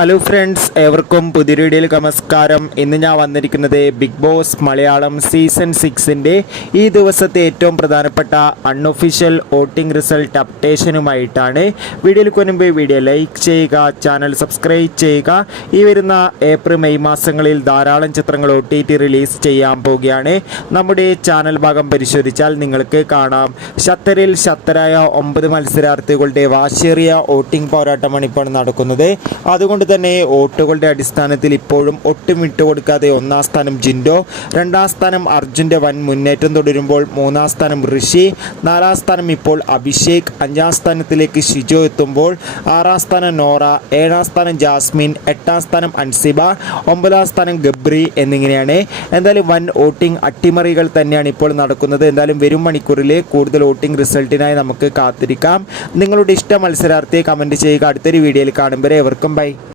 Hello friends, ഏവർക്കും പുതിയ വീഡിയോയിലേക്ക് നമസ്കാരം. ഇന്ന് ഞാൻ വന്നിരിക്കുന്നത് ബിഗ് ബോസ് മലയാളം സീസൺ 6ൻ്റെ ഈ ദിവസത്തെ ഏറ്റവും പ്രധാനപ്പെട്ട അൺഒഫീഷ്യൽ വോട്ടിംഗ് റിസൾട്ട് അപ്ഡേഷനുമായിട്ടാണ്. വീഡിയോയിലേക്ക് മുൻപ് വീഡിയോ ലൈക്ക് ചെയ്യുക, ചാനൽ സബ്സ്ക്രൈബ് ചെയ്യുക. ഈ വരുന്ന ഏപ്രിൽ മെയ് മാസങ്ങളിൽ ധാരാളം ചിത്രങ്ങൾ OTT റിലീസ് ചെയ്യാൻ പോവുകയാണ്. നമ്മുടെ ചാനൽ ഭാഗം പരിശോധിച്ചാൽ നിങ്ങൾക്ക് കാണാം, ശക്തരിൽ ശക്തരായ 9 മത്സരാർത്ഥികളുടെ വാശിയേറിയ വോട്ടിംഗ് പോരാട്ടമാണ് ഇപ്പോൾ നടക്കുന്നത്. അതുകൊണ്ട് തന്നെ വോട്ടുകളുടെ അടിസ്ഥാനത്തിൽ ഇപ്പോഴും ഒട്ടും വിട്ടുകൊടുക്കാതെ 1ാം സ്ഥാനം ജിൻഡോ, 2ാം സ്ഥാനം അർജുൻ്റെ വൻ മുന്നേറ്റം തുടരുമ്പോൾ 3ാം സ്ഥാനം ഋഷി, 4ാം സ്ഥാനം ഇപ്പോൾ അഭിഷേക്, 5ാം സ്ഥാനത്തിലേക്ക് ഷിജോ എത്തുമ്പോൾ 6ാം സ്ഥാനം നോറ, 7ാം സ്ഥാനം ജാസ്മിൻ, 8ാം സ്ഥാനം അൻസിബ, 9ാം സ്ഥാനം ഗബ്രി എന്നിങ്ങനെയാണ്. എന്തായാലും വൻ വോട്ടിംഗ് അട്ടിമറികൾ തന്നെയാണ് ഇപ്പോൾ നടക്കുന്നത്. എന്തായാലും വരും മണിക്കൂറിൽ കൂടുതൽ വോട്ടിംഗ് റിസൾട്ടിനായി നമുക്ക് കാത്തിരിക്കാം. നിങ്ങളുടെ ഇഷ്ട മത്സരാർത്ഥിയെ കമൻറ്റ് ചെയ്യുക. അടുത്തൊരു വീഡിയോയിൽ കാണുമ്പോൾ ഏവർക്കും ബൈ.